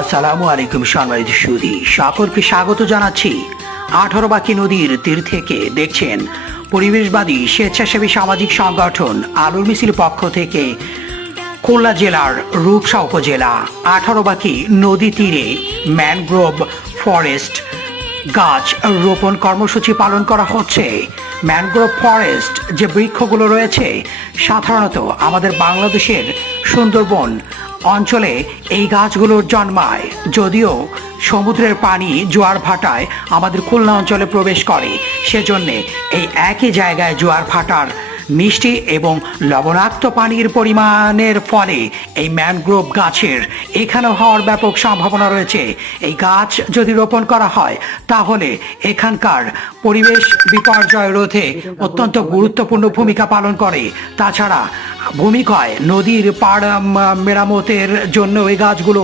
আসসালামু আলাইকুম সম্মানিত সুধী, সকলকে স্বাগত জানাচ্ছি 18 নদীর তীর থেকে। দেখছেন পরিবেশবাদী স্বেচ্ছাসেবী সামাজিক সংগঠন আলোর মিছিল পক্ষ থেকে খুলনা জেলার রূপসা উপজেলা 18 নদী তীরে ম্যানগ্রোভ ফরেস্ট গাছ রোপণ কর্মসূচি পালন করা হচ্ছে। ম্যানগ্রোভ ফরেস্ট যে বৃক্ষগুলো রয়েছে, সাধারণত আমাদের বাংলাদেশের সুন্দরবন অঞ্চলে এই গাছগুলোর জন্মায়, যদিও সমুদ্রের পানি জোয়ার ভাটায় আমাদের খুলনা অঞ্চলে প্রবেশ করে, সেজন্যে এই একই জায়গায় জোয়ার ভাটার মিষ্টি এবং লবণাক্ত পানির পরিমাণের ফলে এই ম্যানগ্রোভ গাছের এখানে হওয়ার ব্যাপক সম্ভাবনা রয়েছে। এই গাছ যদি রোপণ করা হয় তাহলে এখানকার পরিবেশ বিপর্যয় রোধে অত্যন্ত গুরুত্বপূর্ণ ভূমিকা পালন করে। তাছাড়া ভূমিক্ষয়, নদীর পাড় মেরামতের জন্য এই গাছগুলো